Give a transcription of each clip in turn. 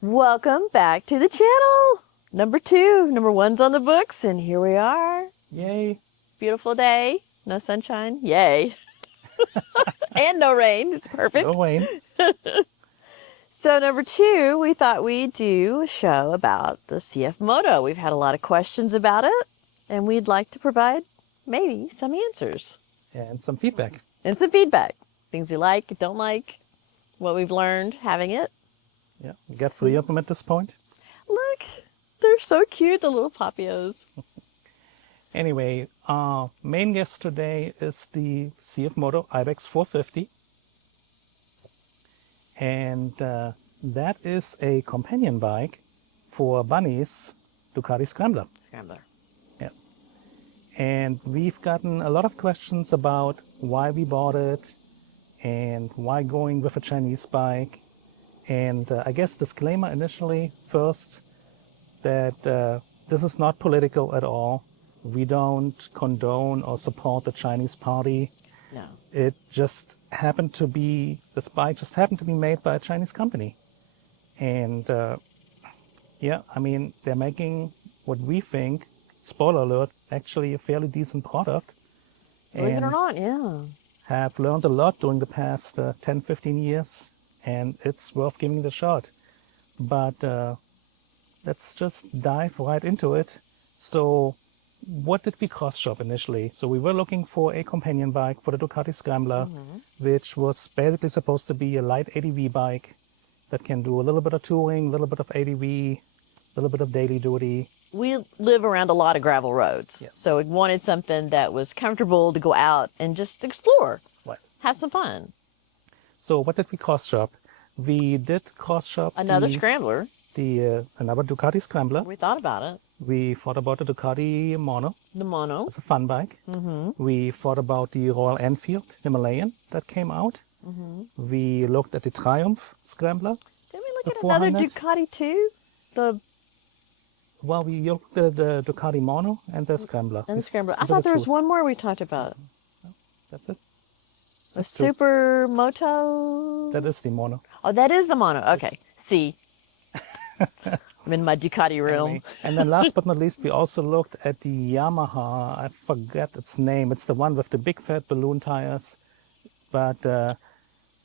Welcome back to the channel. Number 2. Number 1's on the books, and here we are. Yay. Beautiful day. No sunshine. Yay. And no rain. It's perfect. No rain. So number 2, we thought we'd do a show about the CFMOTO. We've had a lot of questions about it, and we'd like to provide maybe some answers. And some feedback. And some feedback. Things we like, don't like, what we've learned having it. Yeah, we got 3 of them at this point. Look, they're so cute, the little Pappios. Anyway, our main guest today is the CFMOTO Ibex 450. And that is a companion bike for Bunny's Ducati Scrambler. Scrambler. Yeah. And we've gotten a lot of questions about why we bought it and why going with a Chinese bike. And I guess disclaimer initially first that this is not political at all. We don't condone or support the Chinese party. No. It just happened to be, this bike just happened to be made by a Chinese company. And yeah, I mean, they're making what we think, spoiler alert, actually a fairly decent product. Believe it or not, yeah. Have learned a lot during the past 10, 15 years. And it's worth giving it a shot. But let's just dive right into it. So what did we cross-shop initially? So we were looking for a companion bike for the Ducati Scrambler, which was basically supposed to be a light ADV bike that can do a little bit of touring, a little bit of ADV, a little bit of daily duty. We live around a lot of gravel roads. Yes. So we wanted something that was comfortable to go out and just explore. Right. Have some fun. So what did we cross-shop? We did cross-shop Another Scrambler. Another Ducati Scrambler. We thought about it. We thought about the Ducati Mono. The Mono. It's a fun bike. We thought about the Royal Enfield Himalayan that came out. We looked at the Triumph Scrambler. Did we look The at another 400? Ducati too? Well, we looked at the Ducati Mono and the Scrambler. And the Scrambler. I These are thought the there was two. one more we talked about. That's it. A That's two. Supermoto. That is the Mono. Oh, that is the Mono. Okay. See. I'm in my Ducati realm. And then last but not least, we also looked at the Yamaha. I forget its name. It's the one with the big fat balloon tires. But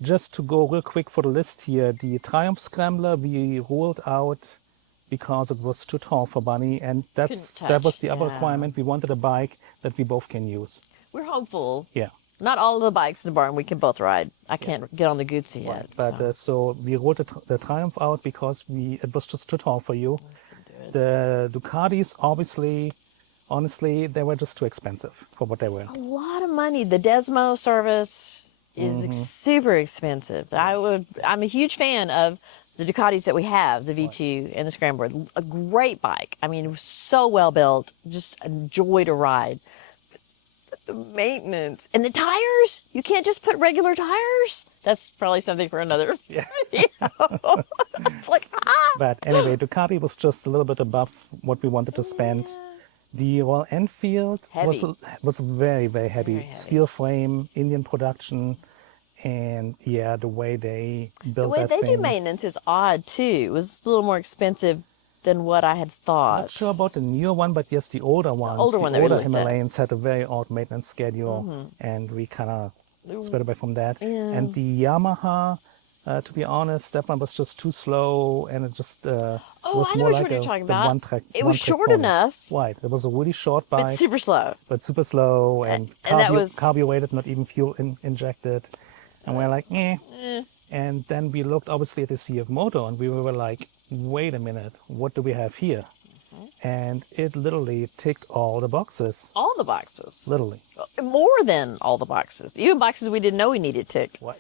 just to go real quick for the list here, the Triumph Scrambler we ruled out because it was too tall for Bunny, and that was the other yeah. requirement. We wanted a bike that we both can use. We're hopeful. Yeah. Not all of the bikes in the barn we can both ride. I can't get on the Guzzi yet. But so we ruled the Triumph out because it was just too tall for you. The Ducatis, honestly, they were just too expensive for what they were. A lot of money. The Desmo service is super expensive. I'm a huge fan of the Ducatis that we have, the V2 and the Scrambler. A great bike. I mean, it was so well built. Just a joy to ride. The maintenance and the tires, you can't just put regular tires. That's probably something for another Yeah. video. It's like But anyway, Ducati was just a little bit above what we wanted to spend. The Royal Enfield was very, very heavy. Steel frame, Indian production, and yeah, the way they built that the way they thing. do maintenance is odd too. It was a little more expensive than what I had thought. Not sure about the newer one, but yes, the older ones. older one that we looked at. Himalayans had a very odd maintenance schedule, and we kind of spread away from that. And the Yamaha, to be honest, that one was just too slow, and it just was I know more what like you're talking about. one-track. It was one-trick short pony. enough, Right, it was a really short bike, but super slow. super slow, and, that was- carbureted, not even fuel injected. And we're like, eh. And then we looked obviously at the CFMOTO, and we were like, wait a minute, what do we have here? And it literally ticked all the boxes. All the boxes. Literally. More than all the boxes. Even boxes we didn't know we needed ticked. What?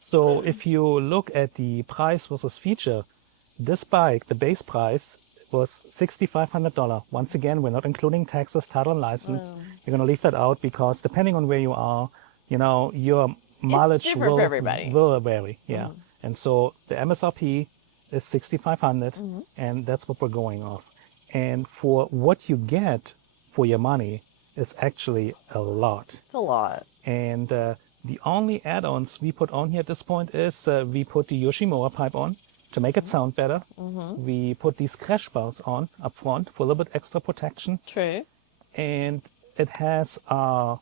So if you look at the price versus feature, this bike, the base price, was $6,500. Once again, we're not including taxes, title, and license. We're going to leave that out because depending on where you are, your mileage different for everybody. will vary. Yeah. And so the MSRP is $6,500, and that's what we're going off. And for what you get for your money is actually a lot. It's a lot. And the only add-ons we put on here at this point is we put the Yoshimura pipe on. to make it sound better, we put these crash bars on up front for a little bit extra protection. True. And it has a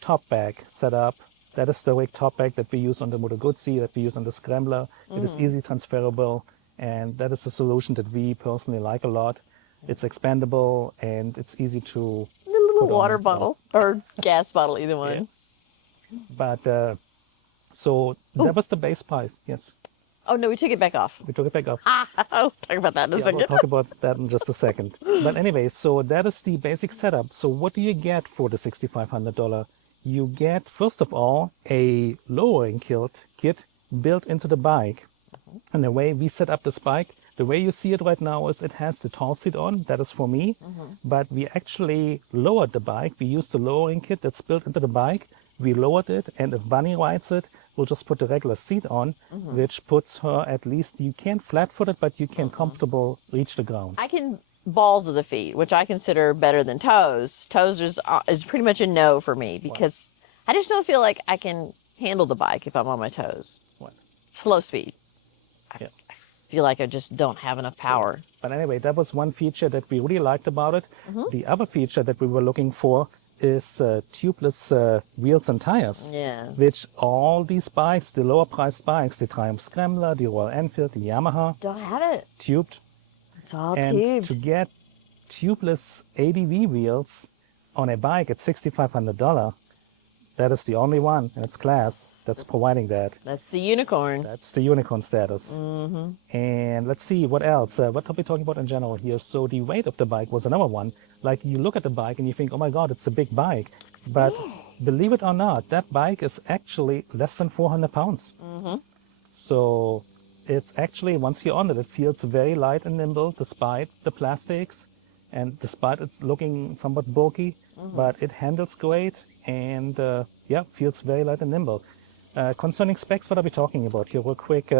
top bag set up. That is the rig top bag that we use on the Moto Guzzi, that we use on the Scrambler. It is easy transferable, and that is a solution that we personally like a lot. It's expandable and it's easy to The little put on. water bottle or gas bottle, either one. Yeah. But so that was the base price. Yes, Oh no, we took it back off. we took it back off. I'll talk about that in a Yeah, second. we'll talk about that in just a second. But anyway, so that is the basic setup. So what do you get for the $6,500? You get, first of all, a lowering kit built into the bike. And the way we set up this bike, the way you see it right now is it has the tall seat on. That is for me. But we actually lowered the bike. We used the lowering kit that's built into the bike. We lowered it, and if Bunny rides it, we'll just put the regular seat on, which puts her at least, you can't flat-foot it, but you can comfortable reach the ground. I can balls of the feet, which I consider better than toes. Toes is pretty much a no for me because I just don't feel like I can handle the bike if I'm on my toes. What? Slow speed. Yeah. I feel like I just don't have enough power. But anyway, that was one feature that we really liked about it. The other feature that we were looking for is tubeless wheels and tires. Yeah. Which all these bikes, the lower priced bikes, the Triumph Scrambler, the Royal Enfield, the Yamaha, Don't have it. tubed. It's all And tubed. to get tubeless ADV wheels on a bike at $6,500, that is the only one in its class that's providing that. That's the unicorn. That's the unicorn status. And let's see, what else? What are we talking about in general here? So the weight of the bike was another one. Like you look at the bike and you think, oh my God, it's a big bike. But believe it or not, that bike is actually less than 400 pounds. So it's actually, once you're on it, it feels very light and nimble despite the plastics and despite it's looking somewhat bulky, but it handles great and feels very light and nimble. Concerning specs, what are we talking about here real quick?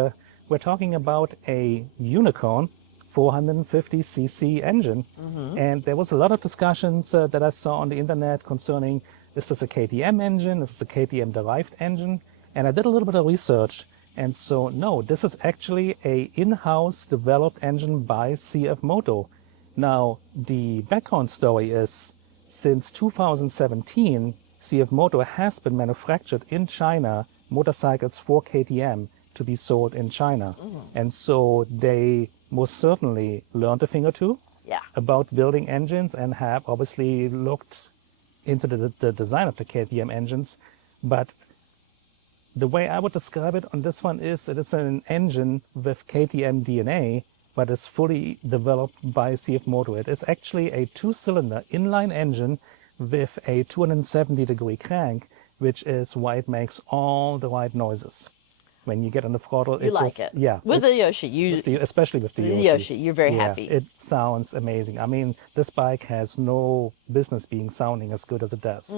We're talking about a unicorn 450cc engine. And there was a lot of discussions that I saw on the internet concerning, is this a KTM engine? Is this a KTM derived engine? And I did a little bit of research. And so, no, this is actually a in-house developed engine by CFMOTO. Now, the background story is, since 2017, CFMOTO has been manufactured in China motorcycles for KTM to be sold in China. And so they most certainly learned a thing or two about building engines and have obviously looked into the design of the KTM engines. But the way I would describe it on this one is it is an engine with KTM DNA, but it's fully developed by CFMOTO. It is actually a two-cylinder inline engine with a 270-degree crank, which is why it makes all the right noises. When you get on the throttle, You it's like just, it. yeah. With the Yoshi. Especially with the The Yoshi. Yoshi, you're very Yeah, happy. It sounds amazing. I mean, this bike has no business being sounding as good as it does.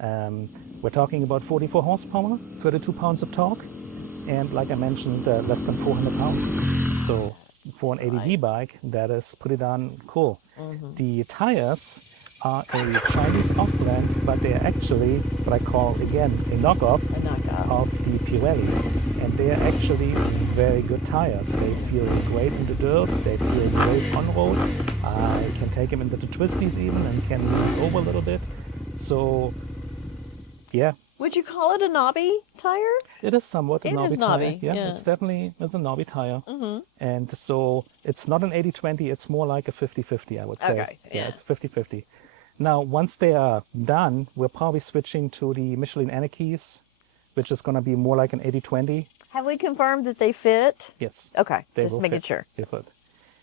We're talking about 44 horsepower, 32 pounds of torque, and like I mentioned, less than 400 pounds. So for an ADV bike, that is pretty darn cool. The tires are a Chinese off-brand, but they're actually what I call, again, a knockoff of the Pirellis. And they're actually very good tires. They feel great in the dirt, they feel great on road. I can take them into the twisties even and can move over a little bit. So, yeah. Would you call it a knobby tire? It is somewhat a It knobby is tire. knobby, Yeah, yeah. it's definitely a knobby tire. And so it's not an 80-20, it's more like a 50-50, I would say. Okay, yeah. It's 50-50. Now, once they are done, we're probably switching to the Michelin Anarchies, which is going to be more like an 80-20. Have we confirmed that they fit? Yes. Okay, They just will making fit. sure. They fit.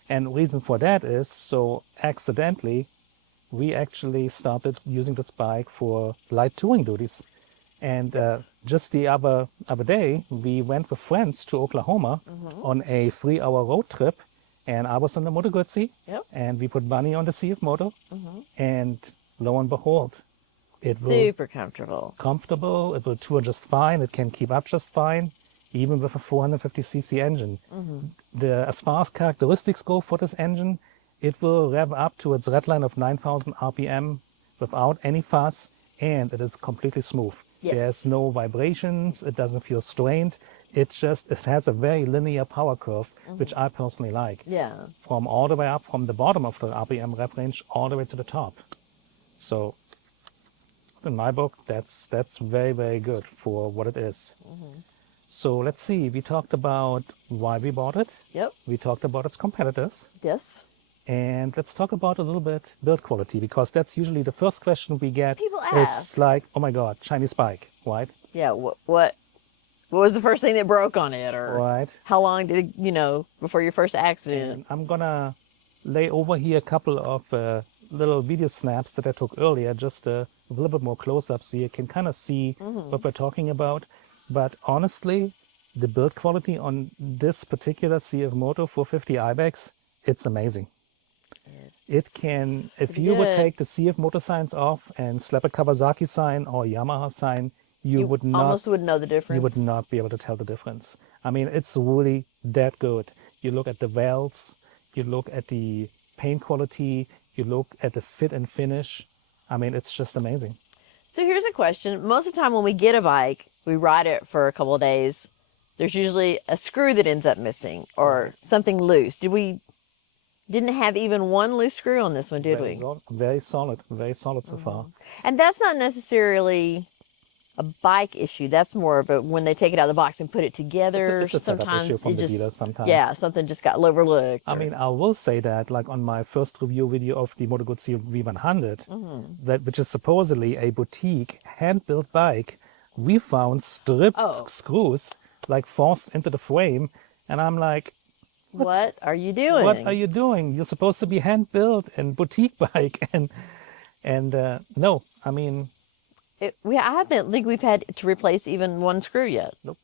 And reason for that is, so accidentally, we actually started using this bike for light touring duties. And just the other day, we went with friends to Oklahoma on a 3-hour road trip. And I was on the Moto Guzzi, and we put Bunny on the CFMOTO. And lo and behold, it will Super comfortable. it will tour just fine, it can keep up just fine, even with a 450cc engine. As far as characteristics go for this engine, it will rev up to its red line of 9,000 RPM without any fuss, and it is completely smooth. Yes. There's no vibrations, it doesn't feel strained. it has a very linear power curve, which I personally like. Yeah. From all the way up from the bottom of the RPM rep range all the way to the top. So in my book, that's very, very good for what it is. So let's see, we talked about why we bought it. Yep. We talked about its competitors. Yes. And let's talk about a little bit build quality, because that's usually the first question we get. People Is ask. like, oh my God, Chinese bike, right? Yeah. What was the first thing that broke on it, or Right. how long did it, before your first accident? And I'm gonna lay over here a couple of little video snaps that I took earlier, just a little bit more close up so you can kind of see what we're talking about. But honestly, the build quality on this particular CFMOTO 450 Ibex, it's amazing. It can, if pretty you would good. take the CFMOTO signs off and slap a Kawasaki sign or Yamaha sign, you would not almost wouldn't know the difference. you would not be able to tell the difference. I mean, it's really that good. You look at the welds, you look at the paint quality, you look at the fit and finish. I mean, it's just amazing. So here's a question. Most of the time when we get a bike, we ride it for a couple of days. There's usually a screw that ends up missing or something loose. Didn't have even one loose screw on this one, did we? Very solid so far. And that's not necessarily a bike issue. That's more of a when they take it out of the box and put it together. It's a setup sometimes issue from it the just, dealer sometimes. Yeah, something just got overlooked. I mean, I will say that, like on my first review video of the Moto Guzzi V100, which is supposedly a boutique hand-built bike, we found stripped screws like forced into the frame, and I'm like, what are you doing? what are you doing? You're supposed to be hand-built and boutique bike, and no, I mean, I don't think we've had to replace even one screw yet. nope.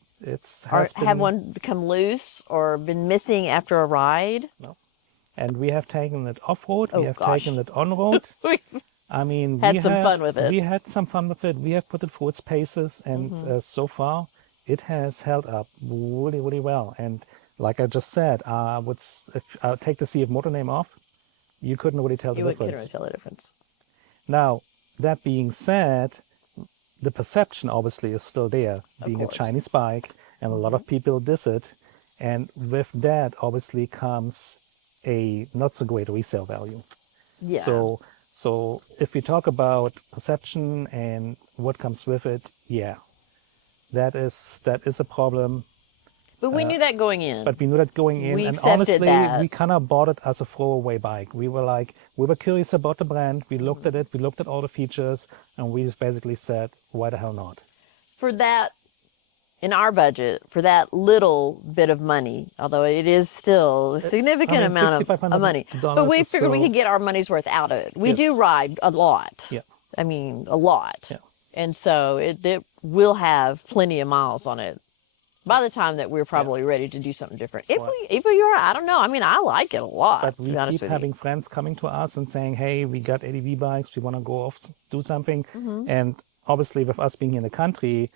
Or have one become loose or been missing after a ride. No. And we have taken it off-road, we have gosh. taken it on-road. We've I mean, had some fun with it. We had some fun with it. We have put it through its paces, and so far, it has held up really, really well. And like I just said, if I take the CFMOTO name off, you couldn't really tell the couldn't difference. really tell the difference. Now, that being said, the perception obviously is still there, being a course. Chinese bike, and a lot of people diss it. And with that, obviously, comes a not so great resale value. Yeah. So if we talk about perception and what comes with it, yeah, that is a problem. But we knew that going in. But we knew that going in, We and accepted honestly, that. we kind of bought it as a throwaway bike. We were curious about the brand. We looked at it. We looked at all the features, and we just basically said, why the hell not? For that, in our budget, for that little bit of money, although it is still a significant amount of money, but we figured we could get our money's worth out of it. We do ride a lot. Yeah. I mean, a lot. Yeah. And so it will have plenty of miles on it by the time that we're probably ready to do something different. If we are, I don't know. I mean, I like it a lot. But to we be honest keep with having friends coming to us and saying, hey, we got ADV bikes, we want to go off, do something. And obviously with us being in the country,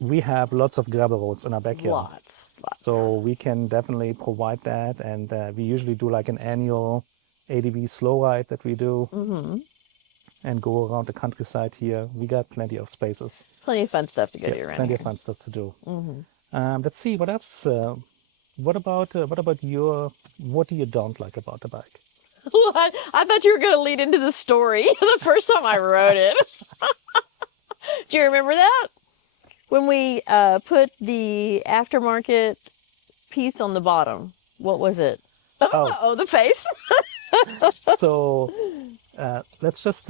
we have lots of gravel roads in our backyard. Lots. So we can definitely provide that. And we usually do like an annual ADV slow ride that we do and go around the countryside here. We got plenty of spaces. Plenty of fun stuff to go do around Plenty here. of fun stuff to do. Let's see, what else? What about what do you don't like about the bike? I thought you were going to lead into the story the first time I wrote it. Do you remember that? When we put the aftermarket piece on the bottom, what was it? Oh, the face. So let's just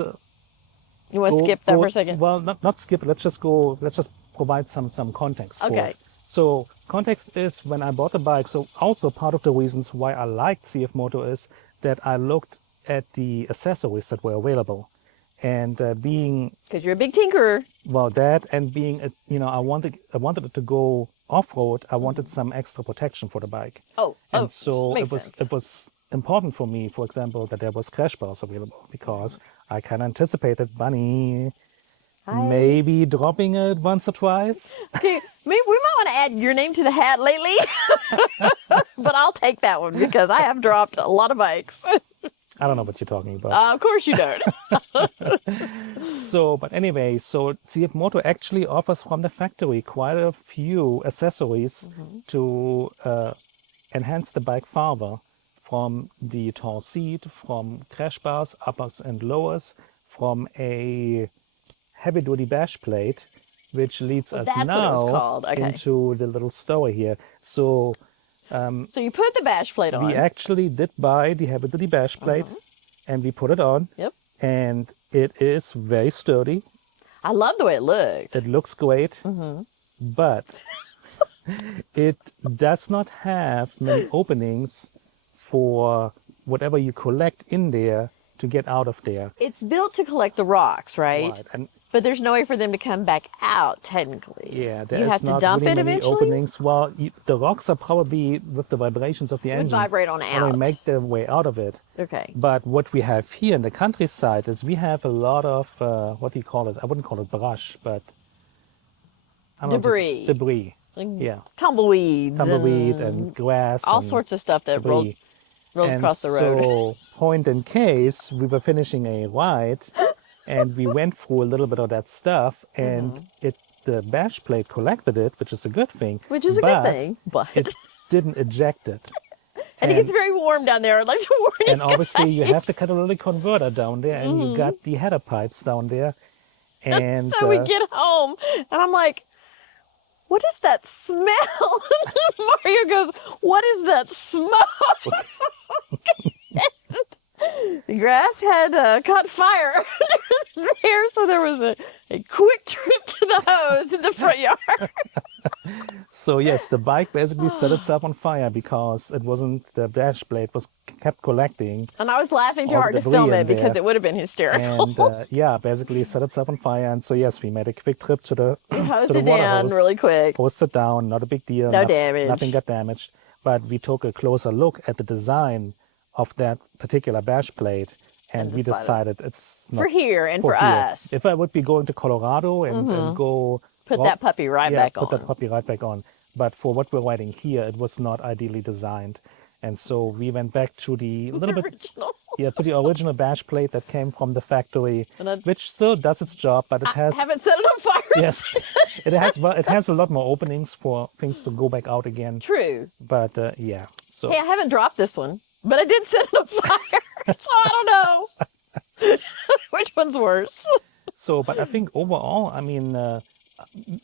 You want to skip that for a second? Well, not skip it. Let's just provide some context. Okay. So context is when I bought the bike. So also part of the reasons why I liked CFMOTO is that I looked at the accessories that were available, and being Because you're a big tinkerer. well that and being I wanted it to go off road. I wanted some extra protection for the bike. And so makes it sense. was important for me, for example, that there was crash bars available, because I kind of anticipated Bunny maybe dropping it once or twice. Okay, maybe we might want to add your name to the hat lately. But I'll take that one because I have dropped a lot of bikes. I don't know what you're talking about. Of course you don't. So, but anyway, so CFMOTO actually offers from the factory quite a few accessories to enhance the bike further, from the tall seat, from crash bars, uppers and lowers, from a heavy-duty bash plate, which leads us that's what it was now called. Okay. into the little story here. So So you put the bash plate on. we actually did buy the heavy-duty bash plate, and we put it on, Yep. and it is very sturdy. I love the way it looked. It looks great, but it does not have many openings for whatever you collect in there to get out of there. It's built to collect the rocks, right? And But there's no way for them to come back out, technically. yeah, there You is have to not dump really it many eventually? openings. Well, the rocks are probably, with the vibrations of the Would engine, vibrate on probably out. make their way out of it. Okay. But what we have here in the countryside is we have a lot of, what do you call it? I wouldn't call it brush, but... I don't know, Debris. Debris, Like yeah. tumbleweeds. Tumbleweed and grass. all and sorts of stuff that debris. rolls And across the road. so, point in case, we were finishing a ride, and we went through a little bit of that stuff, and the bash plate collected it, which is a good thing. Which is a good thing, but it didn't eject it. and it gets very warm down there. I'd like to warn you And obviously, you have the guys. catalytic converter down there, and you got the header pipes down there. And So we get home, and I'm like, what is that smell? Mario goes, what is that smoke? The grass had caught fire there, so there was a quick trip to the hose in the front yard. so yes, the bike basically set itself on fire because it wasn't, the dash plate was kept collecting. And I was laughing too All hard the to film debris it in because there. it would have been hysterical. And yeah, basically set itself on fire. And so yes, we made a quick trip to the, Hosed to the it water down hose. really quick. Hosed it down, not a big deal. No damage. Nothing got damaged. But we took a closer look at the design of that particular bash plate, and we decided it's not For here and for here. us. If I would be going to Colorado and go Put that puppy right back put on. that puppy right back on. But for what we're riding here, it was not ideally designed. And so we went back to the little bit, Original. yeah, to the original bash plate that came from the factory, And I- which still does its job, but it has, Haven't set it on fire. yes, it has a lot more openings for things to go back out again. True. But yeah, so Hey, I haven't dropped this one, but I did set it on fire. So I don't know which one's worse. but I think overall, I mean,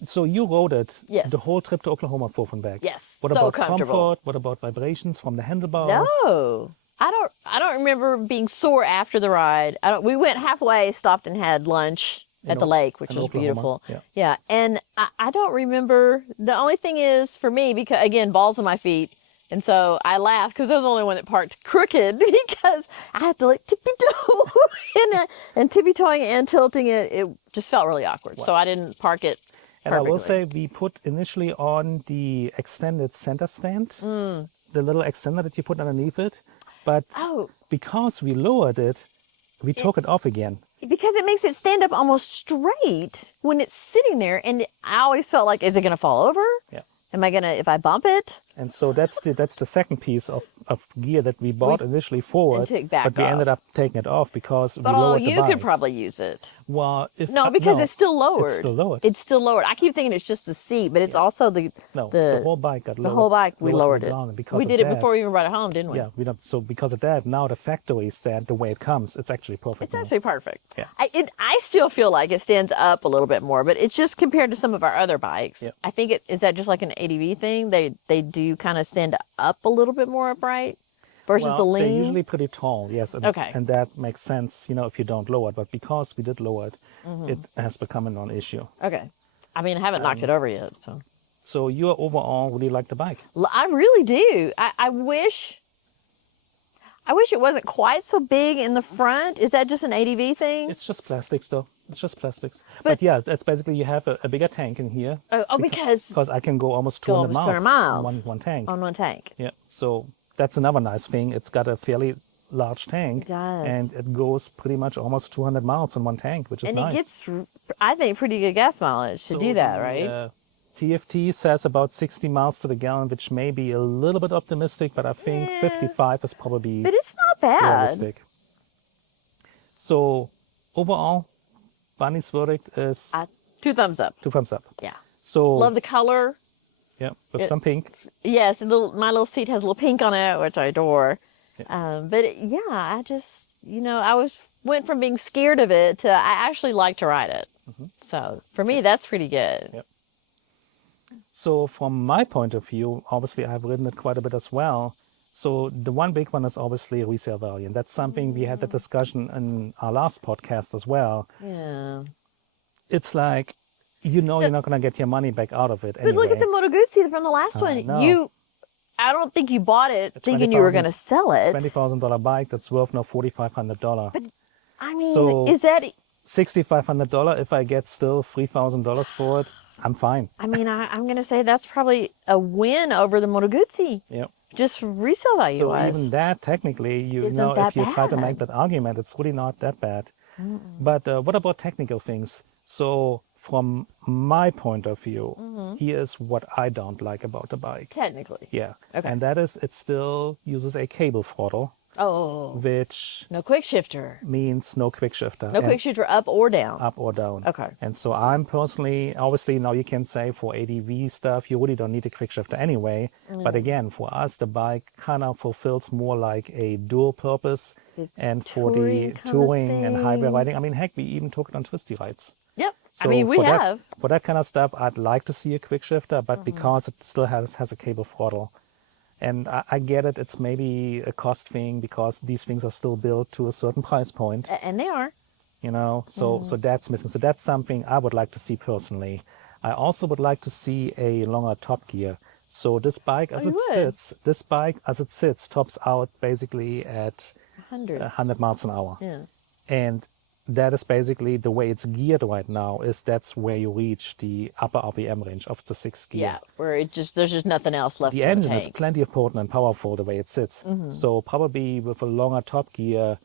so you rode it Yes. the whole trip to Oklahoma forth and back. Yes, What so about comfortable. comfort? What about vibrations from the handlebars? No, I don't remember being sore after the ride. We went halfway, stopped and had lunch at the lake, which in was Oklahoma, beautiful. yeah. And I don't remember. The only thing is for me, because again, balls on my feet. And so I laughed because I was the only one that parked crooked because I had to like tippy-toe and tippy-toeing and tilting it. It just felt really awkward. So I didn't park it And I will perfectly. say we put initially on the extended center stand, the little extender that you put underneath it. But Oh, because we lowered it, we took it off again. because it makes it stand up almost straight when it's sitting there. And I always felt like, is it going to fall over? Yeah. Am I going to, if I bump it? And so that's the second piece of gear that we bought initially forward, took back but we off. ended up taking it off because we But lowered the you bike. could probably use it. Well, if No, because it's still lowered. It's still lowered. It's still lowered. I keep thinking it's just the seat, but it's also the whole bike got lowered. the whole bike. We lowered to it. the ground, and because We of did it that- before we even brought it home, didn't we? Yeah, we don't. So because of that, now the factory stand, the way it comes, it's actually perfect. It's now. actually perfect. Yeah. I still feel like it stands up a little bit more, but it's just compared to some of our other bikes. Yeah. I think is that just like an ADV thing? They do kind of stand up a little bit more upright versus Well, a lean. they're usually pretty tall, yes. And, Okay. and that makes sense, if you don't lower it. But because we did lower it, Mm-hmm. it has become a non-issue. Okay. I mean, I haven't knocked it over yet, so. So you overall really like the bike. I really do. I wish it wasn't quite so big in the front. Is that just an ADV thing? It's just plastics, though. It's just plastics. But yeah, that's basically you have a bigger tank in here. Because I can go almost go 200 almost 200 miles miles on one tank. on one tank. Yeah, so that's another nice thing. It's got a fairly large tank. It does. And it goes pretty much almost 200 miles in one tank, which is And nice. it gets, I think, pretty good gas mileage to do that, right? TFT says about 60 miles to the gallon, which may be a little bit optimistic, but I think 55 is probably But it's not bad. realistic. So overall, Bonnie's verdict is 2 thumbs up. 2 thumbs up. Yeah. So Love the color. yeah, with some pink. Yes, and my little seat has a little pink on it, which I adore. Yeah. I just, I went from being scared of it to I actually like to ride it. So for me, that's pretty good. Yep. So from my point of view, obviously I've ridden it quite a bit as well. So the one big one is obviously resale value. And that's something we had that discussion in our last podcast as well. Yeah. It's like, you're not going to get your money back out of it anyway. But look at the Moto Guzzi from the last one. know. I don't think you bought it thinking you were going to sell it. $20,000 bike that's worth now $4,500. But I mean, So- is that? $6,500. If I get still $3,000 for it, I'm fine. I mean, I'm going to say that's probably a win over the Moto Guzzi, Yep. just resale value So wise. even that, technically, Isn't that if you try to bad. make that argument, it's really not that bad. But what about technical things? So from my point of view, here's what I don't like about the bike. Technically. Yeah. Okay. And that is, it still uses a cable throttle, Oh, which no quick shifter. means no quick shifter. No And quick shifter up or down. up or down. Okay. And so I'm personally, obviously now you can say for ADV stuff, you really don't need a quick shifter anyway. But again, for us, the bike kind of fulfills more like a dual purpose. And for the touring kinda touring and highway thing. riding, I mean, heck, we even took it on twisty rides. Yep. So I mean, we for have. for that kind of stuff, I'd like to see a quick shifter, but because it still has a cable throttle. And I get it, it's maybe a cost thing because these things are still built to a certain price point. And they are. So that's missing. So that's something I would like to see personally. I also would like to see a longer top gear. So this bike as you it would? sits, tops out basically at 100. 100 miles an hour. Yeah. And that is basically the way it's geared right now, that's where you reach the upper RPM range of the 6th gear. Yeah, where there's just nothing else left The in the engine is tank. plenty of potent and powerful the way it sits. So probably with a longer top gear,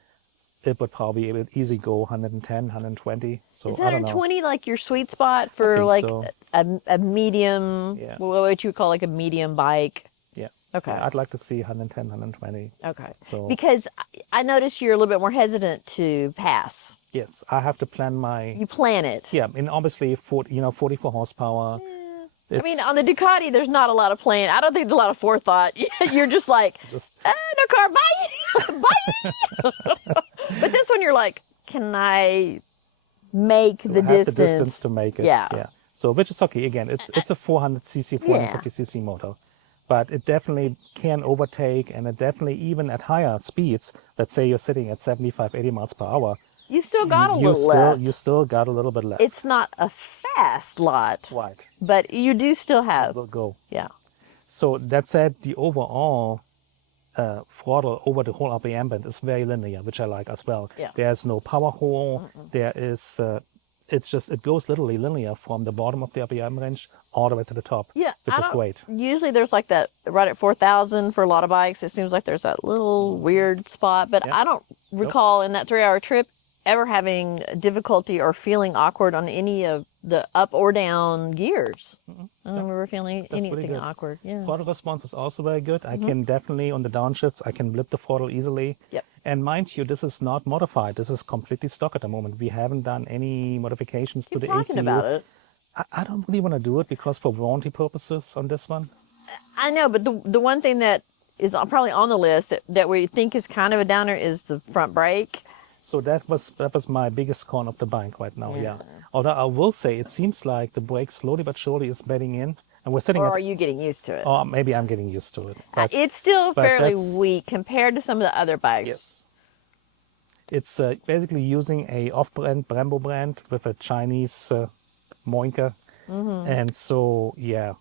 it would probably easily go 110, 120. So Is I don't know. 120 like your sweet spot for think like so. a medium, Yeah. what you would call like a medium bike? Yeah. Okay. Yeah, I'd like to see 110, 120. Okay. So- Because I noticed you're a little bit more hesitant to pass. Yes, I have to plan my. You plan it. Yeah, and obviously 44 horsepower. I mean, on the Ducati, there's not a lot of plan. I don't think there's a lot of forethought. You're just like, no car, bye, bye. But this one, you're like, can I make the have distance? the distance to make it. Yeah. Yeah. So which is okay. Again, it's a 400cc, 450cc motor, but it definitely can overtake, and it definitely even at higher speeds. Let's say you're sitting at 75, 80 miles per hour. You still got a you little left. You still got a little bit left. It's not a fast lot, Right. but you do still have. Will go. Yeah. So that said, the overall throttle over the whole RPM band is very linear, which I like as well. Yeah. There's no power hole. There is. It goes literally linear from the bottom of the RPM range all the way to the top. Yeah, which is great. Usually there's like that right at 4,000 for a lot of bikes. It seems like there's that little weird spot, but Yeah. I don't recall in that 3-hour trip ever having difficulty or feeling awkward on any of the up or down gears. I don't remember feeling really anything good. awkward. Yeah. Throttle response is also very good. I can definitely, on the downshifts, I can blip the throttle easily. Yep. And mind you, this is not modified. This is completely stock at the moment. We haven't done any modifications to Keep the talking ECU. about it. I don't really want to do it because for warranty purposes on this one. I know, but the one thing that is probably on the list that we think is kind of a downer is the front brake. So that was my biggest con of the bike right now. Yeah. Although I will say, it seems like the brake slowly but surely is bedding in, and we're sitting Or at. are you getting used to it? Oh, maybe I'm getting used to it. But It's still but fairly that's- weak compared to some of the other bikes. yes. It's basically using a off-brand Brembo brand with a Chinese Moinka, and so yeah,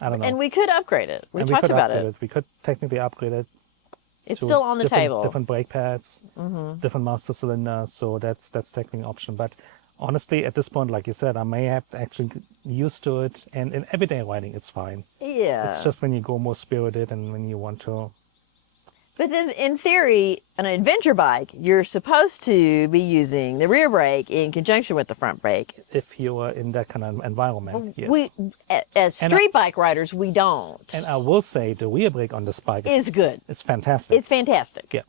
I don't know. And we could upgrade it. We And talked could about upgrade it. We could technically upgrade it. It's to still on the different, table. Different brake pads, different master cylinders. So that's technically an option. But honestly, at this point, like you said, I may have to actually get used to it. And in everyday riding, it's fine. Yeah. It's just when you go more spirited and when you want to. But then, in theory, on an adventure bike, you're supposed to be using the rear brake in conjunction with the front brake. If you are in that kind of environment, yes. We, as street bike riders, we don't. And I will say the rear brake on this bike Is good. It's fantastic. It's fantastic. Yeah.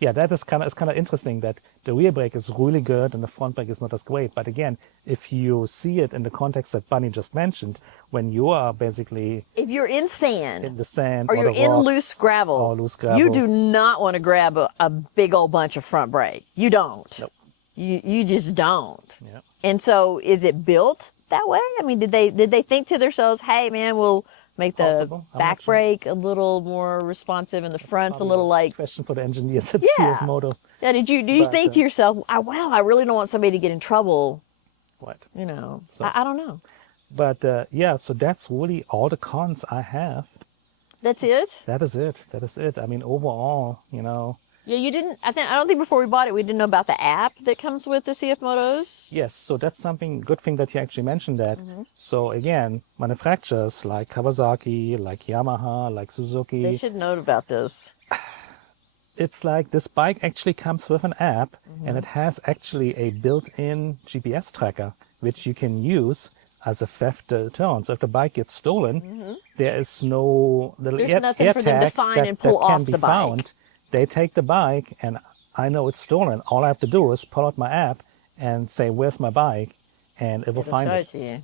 yeah, that is kind of interesting that the rear brake is really good and the front brake is not as great. But again, if you see it in the context that Bunny just mentioned, when you are basically If you're in sand in the sand or or you're the in rocks loose gravel, or loose gravel, you do not want to grab a big old bunch of front brake. You don't. Nope. You just don't. Yeah. And so, is it built that way? I mean, did they think to themselves, "Hey, man, we'll make the Possible. I'm back not sure. brake a little more responsive and the front's a Probably little like question for the engineers at yeah, CFMOTO. yeah." Did you But, think to yourself, "Oh, wow, I really don't want somebody to get in trouble"? What? You know, So- I don't know. But yeah, so that's really all the cons I have. That's it. That is it. That is it. I mean, overall, you know, Yeah, you didn't. I don't think before we bought it, we didn't know about the app that comes with the CFMOTOs. yes. So that's something good thing that you actually mentioned that. Mm-hmm. So again, manufacturers like Kawasaki, like Yamaha, like Suzuki, They should know about this. it's like this bike actually comes with an app Mm-hmm. and it has actually a built-in GPS tracker which you can use as a theft deterrent. So if the bike gets stolen, there is no little There's air, nothing air for them to tag find that, and pull that can off be the bike. found. They take the bike and I know it's stolen. All I have to do is pull out my app and say, "Where's my bike?" and it will It'll find show it. it to you.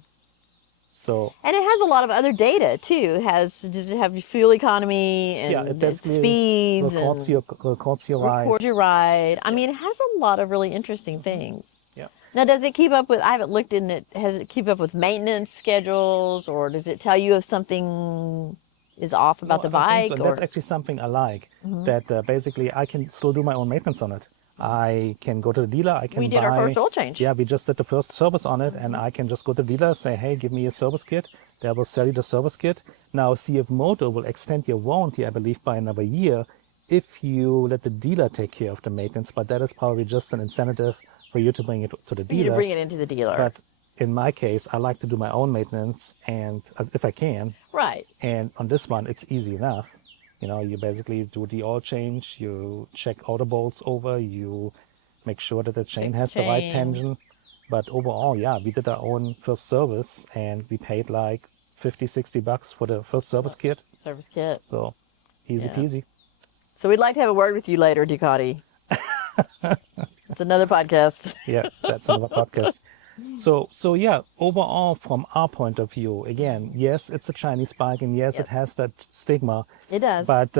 So And it has a lot of other data too. Does it have your fuel economy and yeah, it basically speeds records and your ride. records your ride? I mean, it has a lot of really interesting things. Yeah. Now, does it keep up with? I haven't looked in it. Has it keep up with maintenance schedules, or does it tell you if something is off about the No, I don't think bike? so. Or That's actually something I like. That basically I can still do my own maintenance on it. I can go to the dealer. I can we did our buy- first oil change. Yeah, we just did the first service on it, and I can just go to the dealer, say, "Hey, give me a service kit." They will sell you the service kit. Now, CFMOTO will extend your warranty, I believe, by another year if you let the dealer take care of the maintenance. But that is probably just an incentive for you to bring it to the For you to dealer. bring it into the dealer. But in my case, I like to do my own maintenance, and if I can. Right. And on this one, it's easy enough. You know, you basically do the oil change, you check all the bolts over, you make sure that the chain the has the right chain. tension. But overall, yeah, we did our own first service and we paid like 50, 60 bucks for the first service kit. Service kit. So easy Yeah. peasy. So we'd like to have a word with you later, Ducati. It's another podcast. Yeah, that's another podcast. So yeah, overall, from our point of view, again, yes, it's a Chinese bike, and yes, it Yes. has that stigma. It does. But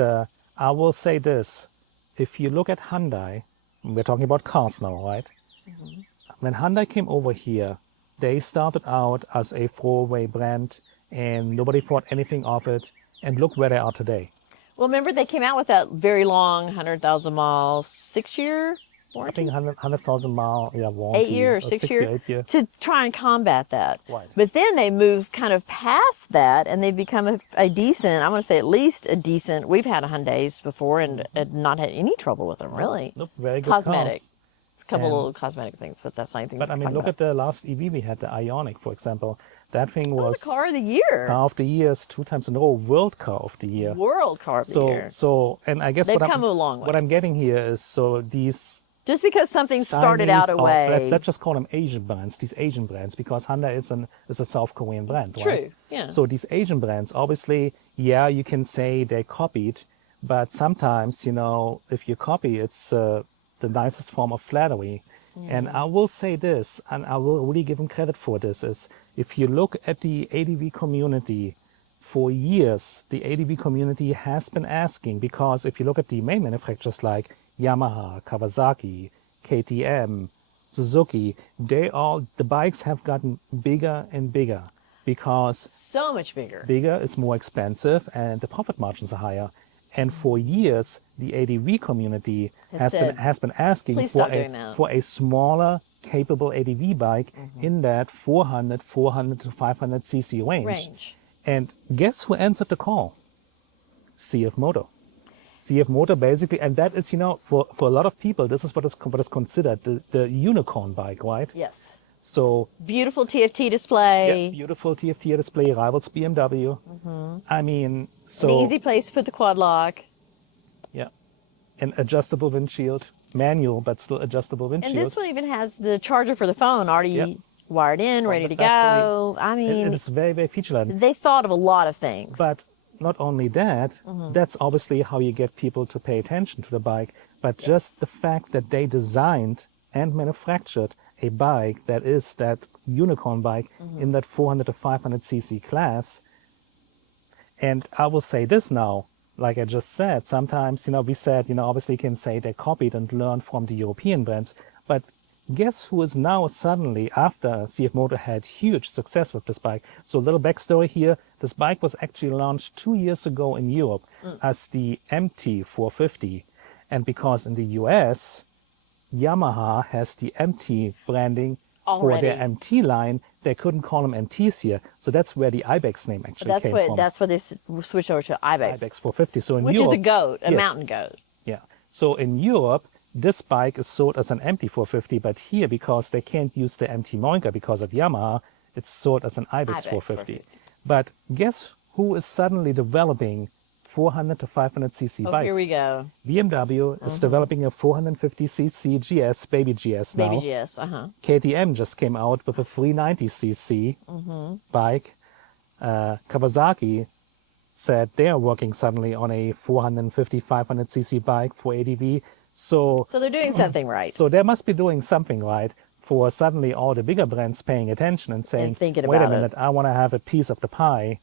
I will say this: if you look at Hyundai, we're talking about cars now, right? Mm-hmm. When Hyundai came over here, they started out as a throwaway brand, and nobody thought anything of it. And look where they are today. Well, remember they came out with that very long 100,000 mile 6-year I warranty? think 100,000 mile, yeah, warranty. 8 year or or 6 year, year 8 year. to try and combat that. Right. But then they moved kind of past that and they've become a decent, I want to say at least a decent, we've had Hyundais before and not had any trouble with them, really. Nope, very good Cosmetic. cars. A couple And- little cosmetic things, but that's not anything But we I can mean, talk look about. at the last EV we had, the Ioniq, for example. That thing That was was a car of the year. Car of the Year 2 times in a row, World Car of the Year. World car of the year. So, and I guess They've what come a long way. what I'm getting here is so these Just because something started out Chinese a or way. let's just call them Asian brands. These Asian brands, because Hyundai is a South Korean brand, True, right? yeah. So these Asian brands, obviously, yeah, you can say they copied, but sometimes, you know, if you copy, it's the nicest form of flattery. And I will say this, and I will really give them credit for this, is if you look at the ADV community, for years, the ADV community has been asking, because if you look at the main manufacturers like Yamaha, Kawasaki, KTM, Suzuki, the bikes have gotten bigger and bigger because so much bigger. bigger is more expensive and the profit margins are higher. And for years, the ADV community Has said, has been asking "Please for stop doing that." for a smaller, capable ADV bike in that 400 to 500 cc Range. And guess who answered the call? CFMOTO. CFMOTO basically, and that is, you know, for a lot of people, this is what is considered the unicorn bike, right? Yes. So Beautiful TFT display. yeah, beautiful TFT display, rivals BMW. I mean, so An easy place to put the quad lock. yeah, an adjustable windshield, manual but still adjustable windshield. And this one even has the charger for the phone already Yep. wired in, ready the to go. I mean, It is very, very feature laden. they thought of a lot of things. But not only that, that's obviously how you get people to pay attention to the bike, but just the fact that they designed and manufactured a bike that is that unicorn bike in that 400 to 500 cc class. And I will say this now, like I just said, sometimes, we said, obviously you can say they copied and learned from the European brands, but guess who is now suddenly, after CFMOTO had huge success with this bike. So a little backstory here, this bike was actually launched 2 years ago in Europe as the MT450. And because in the US, Yamaha has the MT branding for their MT line, they couldn't call them MTs here. So that's where the Ibex name actually came from. That's where they switched over to Ibex. Ibex 450. So in which Europe, is a goat, a yes, mountain goat. Yeah. So in Europe, this bike is sold as an MT450, but here, because they can't use the MT Moinka because of Yamaha, it's sold as an Ibex 450. But guess who is suddenly developing 400 to 500 cc bikes? Here we go. BMW is developing a 450 cc GS, baby GS now. Baby GS, KTM just came out with a 390 cc bike. Kawasaki said they are working suddenly on a 450, 500 cc bike for ADV. So they're doing something right. So they must be doing something right for suddenly all the bigger brands paying attention and saying, thinking wait a about minute, I want to have a piece of the pie.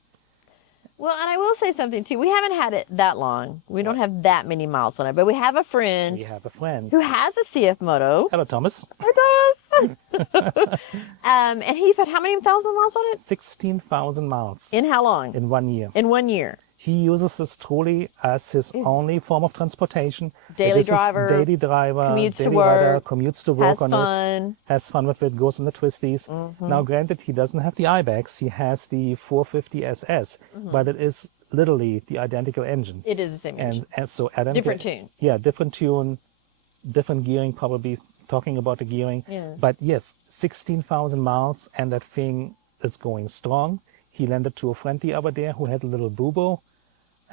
Well, and I will say something too. We haven't had it that long. We don't have that many miles on it, but we have a friend who has a CFMOTO. Hello, Thomas. Hi, Thomas. And he put how many thousand miles on it? 16,000 miles. In how long? In 1 year. In 1 year. He uses this trolley as his only form of transportation. Daily driver. Daily driver. Commutes daily to work. Rider, commutes to work on it. Has fun with it. Goes on the twisties. Now, granted, he doesn't have the Ibex. He has the 450 SS, but it is literally the identical engine. It is the same engine. And so different tune. Yeah, different tune, different gearing, probably talking about the gearing. Yeah. But yes, 16,000 miles, and that thing is going strong. He lent it to a friend the other day who had a little boo-boo.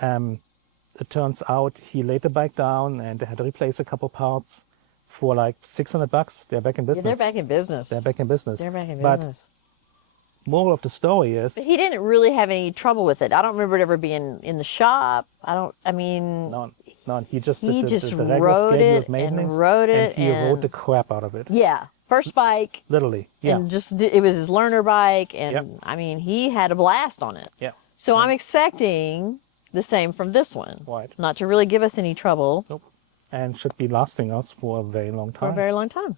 It turns out he laid the bike down and they had to replace a couple parts for like $600. They're back in business. Yeah, they're back in business. They're back in business. They're back in But business. moral of the story is... But he didn't really have any trouble with it. I don't remember it ever being in the shop. No, he just did the regular rode schedule it of maintenance. and rode it. And he rode the crap out of it. Yeah. First bike. Literally, yeah. And it was his learner bike. And he had a blast on it. Yeah. So I'm expecting the same from this one. Right. Not to really give us any trouble. Nope. And should be lasting us for a very long time. For a very long time.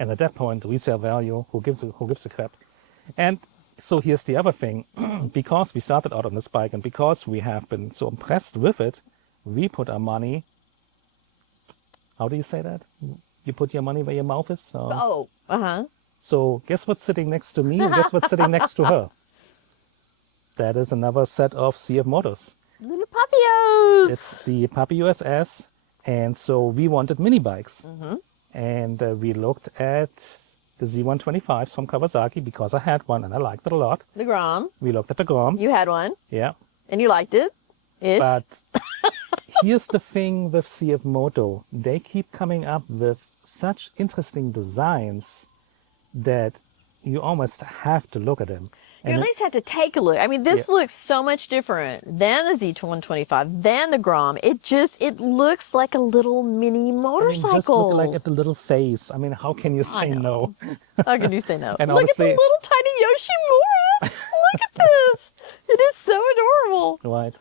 And at that point, resale value, who gives a crap? And so here's the other thing. Because we started out on this bike and because we have been so impressed with it, we put our money... How do you say that? You put your money where your mouth is? So guess what's sitting next to me and guess what's sitting next to her? That is another set of CFMOTOs. Little Papios! It's the Papio SS, and so we wanted mini bikes. And we looked at the Z125s from Kawasaki because I had one and I liked it a lot. The Grom. We looked at the Groms. You had one. Yeah. And you liked it? Ish. But here's the thing with CFMOTO. They keep coming up with such interesting designs that you almost have to look at them. You at least have to take a look. I mean, this looks so much different than the Z125, than the Grom. It looks like a little mini motorcycle. Just look like at the little face. I mean, how can you say no? How can you say no? And look at the honestly, little tiny Yoshimura. Look at this. It is so adorable. Right.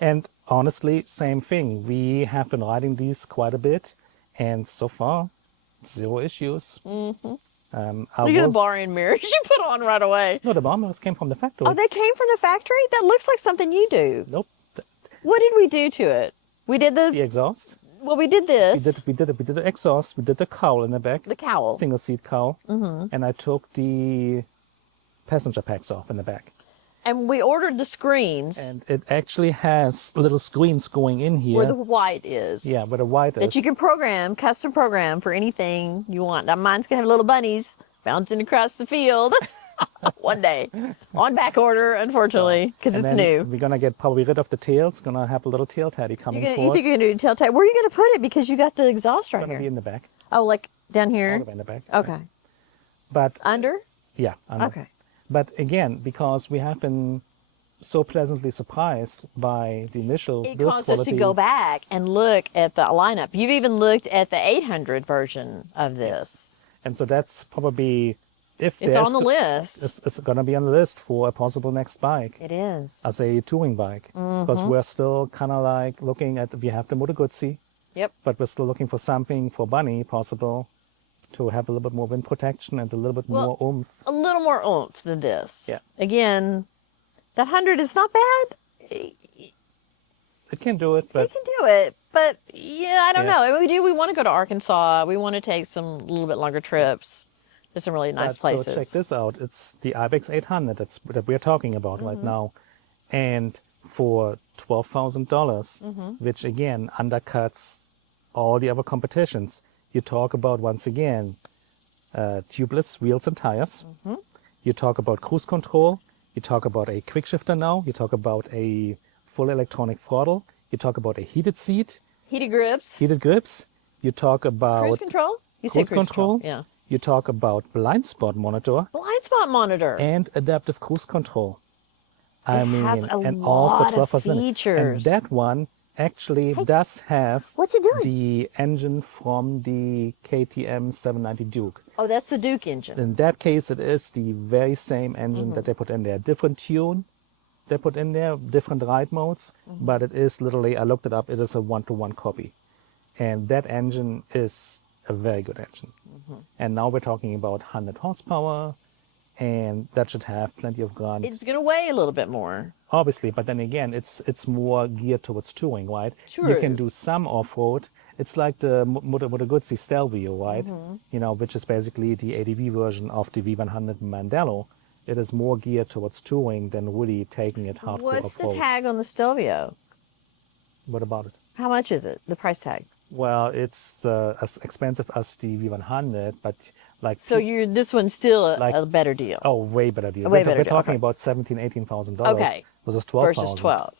And honestly, same thing. We have been riding these quite a bit, and so far, 0 issues. Look at the bar and mirrors you put on right away. No, the bar mirrors came from the factory. Oh, they came from the factory? That looks like something you do. Nope. What did we do to it? We did the exhaust. Well, we did this. We did the exhaust. We did the cowl in the back. The cowl. Single seat cowl. And I took the passenger packs off in the back. And we ordered the screens. And it actually has little screens going in here. Where the white is. Yeah, where the white is. That you can program, custom program for anything you want. Now mine's going to have little bunnies bouncing across the field one day. On back order, unfortunately, because it's new. We're going to get probably rid of the tails. Going to have a little tail teddy coming forward. You think you're going to do tail tail? Where are you going to put it? Because you got the exhaust right here. It's going to be in the back. Oh, like down here? All the way in the back. Okay. But under? Yeah, under. Okay. But again, because we have been so pleasantly surprised by the initial It build caused us to quality. go back and look at the lineup. You've even looked at the 800 version of Yes. this. And so that's probably, if It's there's on the list. it's going to be on the list for a possible next bike It is. as a touring bike, because we're still kind of like looking at, we have the Moto Guzzi, Yep. but we're still looking for something for Bunny possible to have a little bit more wind protection and a little bit more oomph. A little more oomph than this. Yeah. Again, that 100 is not bad. It can do it, We but can do it, but yeah, I don't Yeah. know. We want to go to Arkansas. We want to take some little bit longer trips to some really nice places. So check this out. It's the Ibex 800 that we're talking about right now. And for $12,000, which again undercuts all the other competitions, you talk about, once again, tubeless wheels and tires. You talk about cruise control. You talk about a quick shifter now. You talk about a full electronic throttle. You talk about a heated seat, Heated grips. heated grips. You talk about Cruise control? You say cruise control. Yeah. You talk about blind spot monitor Blind spot monitor. and adaptive cruise control. I mean, has a and all for lot of 12%. And features. that one actually does have What's it doing? the engine from the KTM 790 Duke. Oh, that's the Duke engine. In that case, it is the very same engine that they put in there. Different tune they put in there, different ride modes, but it is literally, I looked it up, it is a one-to-one copy. And that engine is a very good engine. And now we're talking about 100 horsepower, and that should have plenty of grunt. It's going to weigh a little bit more. Obviously, but then again, it's more geared towards touring, right? You True. can do some off-road. It's like the Moto Guzzi Stelvio, right? You know, which is basically the ADV version of the V100 Mandello. It is more geared towards touring than really taking it hardcore What's the off-road. tag on the Stelvio? What about it? How much is it? The price tag? Well, it's as expensive as the V100, but like So this one's still Like- a better deal. way better deal. way better We're deal, talking okay. about $17,000-$18,000 Okay. versus $12,000. Versus 12.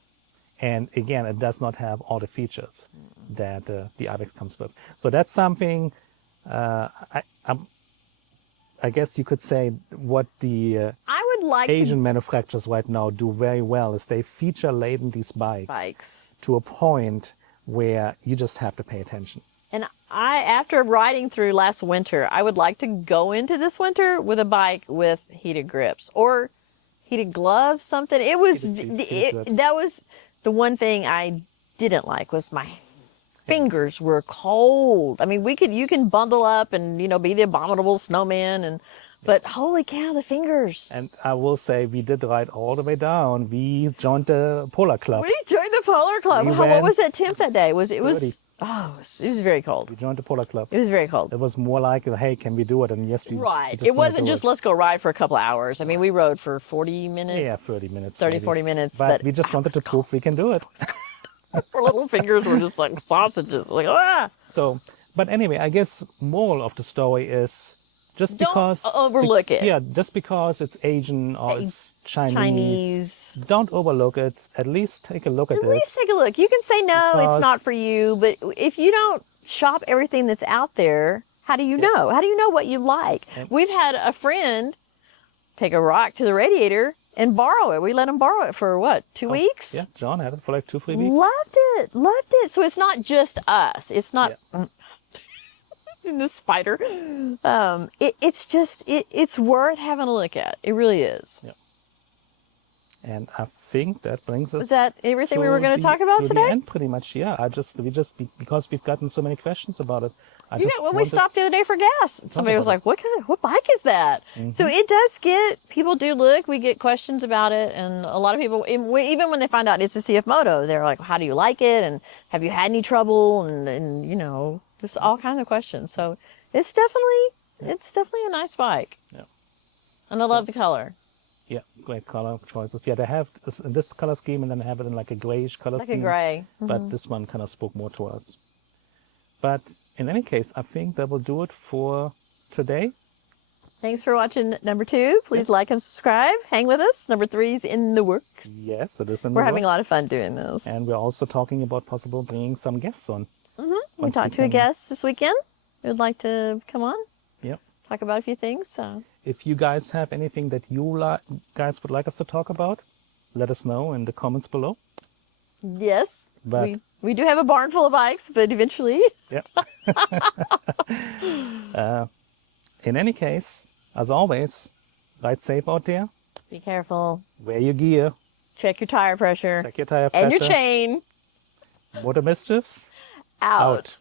And again, it does not have all the features that the Ibex comes with. So that's something. I guess you could say what the I would like Asian manufacturers right now do very well is they feature laden these bikes to to a point where you just have to pay attention. And after riding through last winter, I would like to go into this winter with a bike with heated grips or heated gloves, something. It was, Heated seats, heated grips. that was the one thing I didn't like was my fingers were cold. I mean, you can bundle up and, be the abominable snowman but holy cow, the fingers. And I will say we did ride all the way down. We joined the Polar Club. We joined the Polar Club. We What went was that temp that day? It was 30. it was very cold. We joined the Polar Club. It was very cold. It was more like, hey, can we do it? And yes, we Right. just It went wasn't to just it. let's go ride for a couple of hours. I mean, we rode for 40 minutes. Yeah, 30 minutes. 30, maybe. 40 minutes. But we just wanted to prove we can do it. Our little fingers were just like sausages. Like, ah! So, but anyway, I guess moral of the story is just Don't because overlook it. Yeah, just because it's Asian or it's Chinese, Chinese. don't overlook it. At least take a look at At it. least take a look. You can say, no, it's Because- not for you. But if you don't shop everything that's out there, how do you know? How do you know what you like? We've had a friend take a rock to the radiator and borrow it. We let him borrow it for what, 2 weeks? Yeah, John had it for like 2-3 weeks. Loved it. So it's not just us. It's not the spider. It's worth having a look at. It really is. Yeah. And I think that brings us. Was that everything we to were going to talk about to today? The end, pretty much. Yeah. Because we've gotten so many questions about it. You know, when we stopped the other day for gas, somebody was about like, what bike is that? So it does people do look, we get questions about it. And a lot of people, even when they find out it's a CFMOTO, they're like, how do you like it? And have you had any trouble? And just all kinds of questions. So it's definitely a nice bike. Yeah. And I love the color. Yeah, great color choices. Yeah, they have this color scheme, and then they have it in like a grayish color Like scheme. a gray. But this one kind of spoke more to us. But in any case, I think that will do it for today. Thanks for watching number 2. Please like and subscribe. Hang with us. Number 3's in the works. Yes, it is in We're the having a works. lot of fun doing this. And we're also talking about possible bringing some guests on. We Once talked to a can- guest this weekend who would like to come on, Yep. talk about a few things. So If you guys have anything that you guys would like us to talk about, let us know in the comments below. Yes. But we do have a barn full of bikes, but eventually. yeah. In any case, as always, ride safe out there. Be careful. Wear your gear. Check your tire pressure. Check your tire And your pressure. chain. Motor Mischiefs Out. out.